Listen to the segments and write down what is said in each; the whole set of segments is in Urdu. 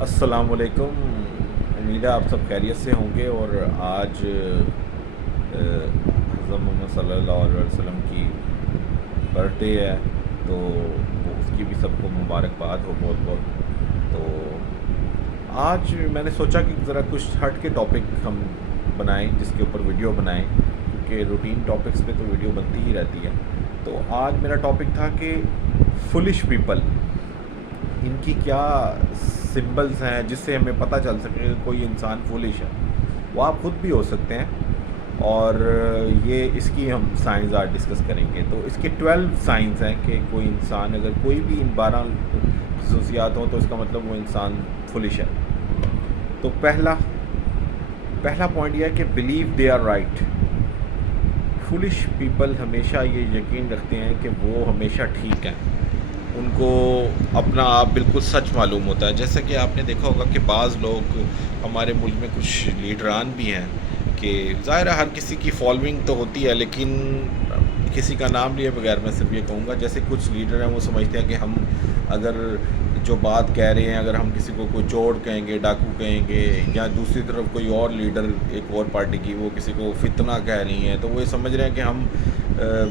السلام علیکم. امید ہے آپ سب خیریت سے ہوں گے. اور آج حضرت محمد صلی اللہ علیہ وسلم کی برتھ ڈے ہے، تو اس کی بھی سب کو مبارکباد ہو بہت بہت. تو آج میں نے سوچا کہ ذرا کچھ ہٹ کے ٹاپک ہم بنائیں جس کے اوپر ویڈیو بنائیں، کیونکہ روٹین ٹاپکس پہ تو ویڈیو بنتی ہی رہتی ہے. تو آج میرا ٹاپک تھا کہ فولش پیپل، ان کی کیا سمبلز ہیں جس سے ہمیں پتہ چل سکے کہ کوئی انسان فولش ہے. وہ آپ خود بھی ہو سکتے ہیں، اور یہ اس کی ہم سائنس آج ڈسکس کریں گے. تو اس کے 12 سائنس ہیں کہ کوئی انسان اگر کوئی بھی ان 12 خصوصیات ہوں تو اس کا مطلب وہ انسان فولش ہے. تو پہلا پوائنٹ یہ ہے کہ believe they are right. Foolish people ہمیشہ یہ یقین رکھتے ہیں کہ وہ ہمیشہ ٹھیک ہیں، ان کو اپنا آپ بالکل سچ معلوم ہوتا ہے. جیسا کہ آپ نے دیکھا ہوگا کہ بعض لوگ ہمارے ملک میں کچھ لیڈران بھی ہیں کہ ظاہر ہے ہر کسی کی فالوئنگ تو ہوتی ہے، لیکن کسی کا نام لیے بغیر میں صرف یہ کہوں گا، جیسے کچھ لیڈر ہیں وہ سمجھتے ہیں کہ ہم اگر جو بات کہہ رہے ہیں، اگر ہم کسی کو کوئی چور کہیں گے، ڈاکو کہیں گے، یا دوسری طرف کوئی اور لیڈر ایک اور پارٹی کی وہ کسی کو فتنہ کہہ رہی ہیں، تو وہ یہ سمجھ رہے ہیں کہ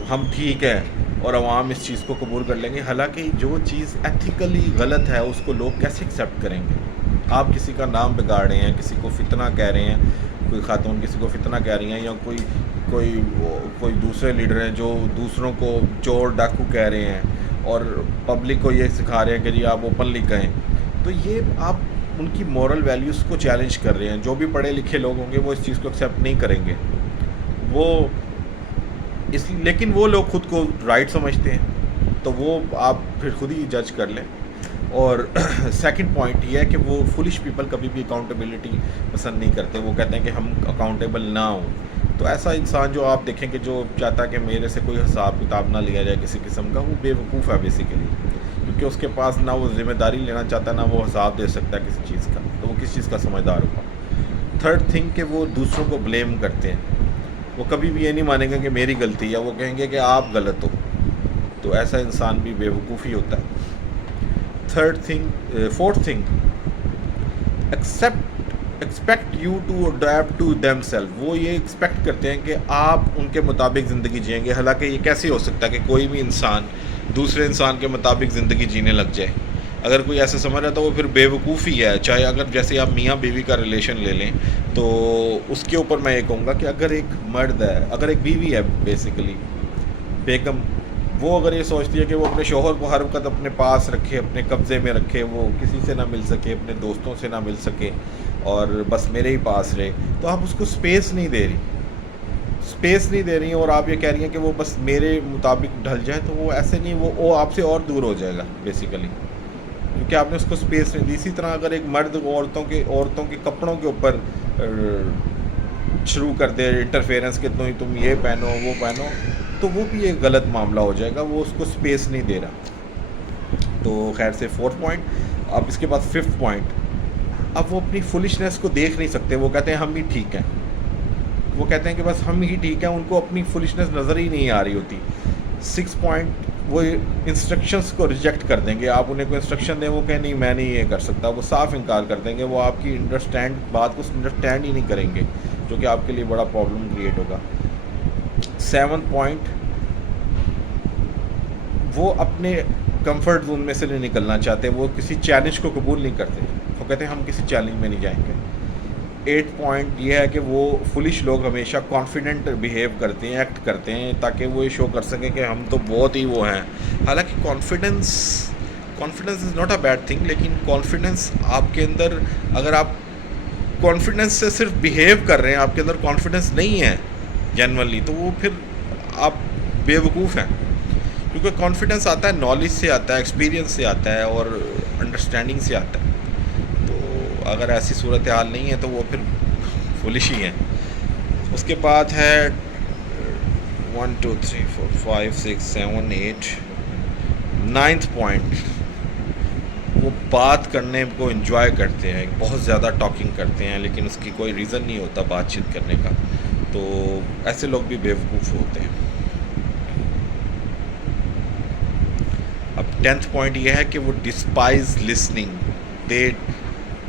ہم ٹھیک ہیں اور عوام اس چیز کو قبول کر لیں گے. حالانکہ جو چیز ایتھیکلی غلط ہے اس کو لوگ کیسے ایکسیپٹ کریں گے؟ آپ کسی کا نام بگاڑ رہے ہیں، کسی کو فتنہ کہہ رہے ہیں، کوئی خاتون کسی کو فتنہ کہہ رہی ہیں، یا کوئی دوسرے لیڈر ہیں جو دوسروں کو چور ڈاکو کہہ رہے ہیں اور پبلک کو یہ سکھا رہے ہیں کہ جی آپ اوپنلی کہیں. تو یہ آپ ان کی مورل ویلیوز کو چیلنج کر رہے ہیں. جو بھی پڑھے لکھے لوگ ہوں گے وہ اس چیز کو ایکسیپٹ نہیں کریں گے. لیکن وہ لوگ خود کو رائٹ سمجھتے ہیں، تو وہ آپ پھر خود ہی جج کر لیں. اور سیکنڈ پوائنٹ یہ ہے کہ وہ فولش پیپل کبھی بھی اکاؤنٹیبلٹی پسند نہیں کرتے. وہ کہتے ہیں کہ ہم اکاؤنٹیبل نہ ہوں. تو ایسا انسان جو آپ دیکھیں کہ جو چاہتا ہے کہ میرے سے کوئی حساب کتاب نہ لیا جائے کسی قسم کا، وہ بے وقوف ہے بیسیکلی، کیونکہ اس کے پاس نہ وہ ذمہ داری لینا چاہتا نہ وہ حساب دے سکتا ہے کسی چیز کا. تو وہ کس چیز کا سمجھدار ہوگا؟ تھرڈ تھنگ کہ وہ دوسروں کو بلیم کرتے ہیں. وہ کبھی بھی یہ نہیں مانیں گے کہ میری غلطی ہے، وہ کہیں گے کہ آپ غلط ہو. تو ایسا انسان بھی بے وقوفی ہوتا ہے. Fourth thing, expect you to adapt to them self. وہ یہ ایکسپیکٹ کرتے ہیں کہ آپ ان کے مطابق زندگی جئیں گے. حالانکہ یہ کیسے ہو سکتا ہے کہ کوئی بھی انسان دوسرے انسان کے مطابق زندگی جینے لگ جائے؟ اگر کوئی ایسے سمجھ رہا ہے تو وہ پھر بے وقوفی ہے. چاہے اگر جیسے آپ میاں بیوی کا ریلیشن لے لیں، تو اس کے اوپر میں یہ کہوں گا کہ اگر ایک مرد ہے، اگر ایک بیوی ہے بیسیکلی بیگم، وہ اگر یہ سوچتی ہے کہ وہ اپنے شوہر کو ہر وقت اپنے پاس رکھے، اپنے قبضے میں رکھے، وہ کسی سے نہ مل سکے، اپنے دوستوں سے نہ مل سکے، اور بس میرے ہی پاس رہے، تو آپ اس کو اسپیس نہیں دے رہی ہیں اور آپ یہ کہہ رہی ہیں کہ وہ بس میرے مطابق ڈھل جائے. تو وہ ایسے نہیں، وہ آپ سے اور دور ہو جائے گا بیسیکلی، کیونکہ آپ نے اس کو اسپیس نہیں دی. اسی طرح اگر ایک مرد عورتوں کے کپڑوں کے اوپر شروع کر دے انٹرفیئرنس کہ تم یہ پہنو وہ پہنو، تو وہ بھی ایک غلط معاملہ ہو جائے گا. وہ اس کو اسپیس نہیں دے رہا. تو خیر سے فورتھ پوائنٹ. اب اس کے بعد ففتھ پوائنٹ، اب وہ اپنی فولشنس کو دیکھ نہیں سکتے. وہ کہتے ہیں ہم ہی ٹھیک ہیں، وہ کہتے ہیں کہ بس ہم ہی ٹھیک ہیں. ان کو اپنی فولشنس نظر ہی نہیں آ رہی ہوتی. سکس پوائنٹ، وہ انسٹرکشنس کو ریجیکٹ کر دیں گے. آپ انہیں کوئی انسٹرکشن دیں، وہ کہیں نہیں میں نہیں یہ کر سکتا. وہ صاف انکار کر دیں گے. وہ آپ کی بات کو انڈرسٹینڈ ہی نہیں کریں گے، جو کہ آپ کے لیے بڑا پرابلم کریٹ ہوگا. سیونتھ پوائنٹ، وہ اپنے کمفرٹ زون میں سے نہیں نکلنا چاہتے. وہ کسی چیلنج کو قبول نہیں کرتے. وہ کہتے ہیں ہم کسی چیلنج میں نہیں جائیں گے. ایٹ پوائنٹ یہ ہے کہ وہ فولش لوگ ہمیشہ کانفیڈنٹ بیہیو کرتے ہیں، ایکٹ کرتے ہیں، تاکہ وہ یہ شو کر سکیں کہ ہم تو بہت ہی وہ ہیں. حالانکہ confidence is not a bad thing, لیکن کانفیڈنس آپ کے اندر، اگر آپ کانفیڈنس سے صرف بیہیو کر رہے ہیں، آپ کے اندر کانفیڈنس نہیں ہے جنرلی، تو وہ پھر آپ بے وقوف ہیں. کیونکہ کانفیڈنس آتا ہے نالج سے، آتا ہے ایکسپیرینس سے، آتا ہے اور انڈرسٹینڈنگ سے آتا ہے. تو اگر ایسی صورتحال نہیں ہے تو وہ پھر فولش ہی ہیں. اس کے بعد ہے 1 2 3 4 5 6 7 8 9 پوائنٹ، وہ بات کرنے کو انجوائے کرتے ہیں، بہت زیادہ ٹاکنگ کرتے ہیں، لیکن اس کی کوئی ریزن نہیں ہوتا بات چیت کرنے کا. تو ایسے لوگ بھی بیوقوف ہوتے ہیں. اب 10th پوائنٹ یہ ہے کہ وہ ڈسپائز لسننگ.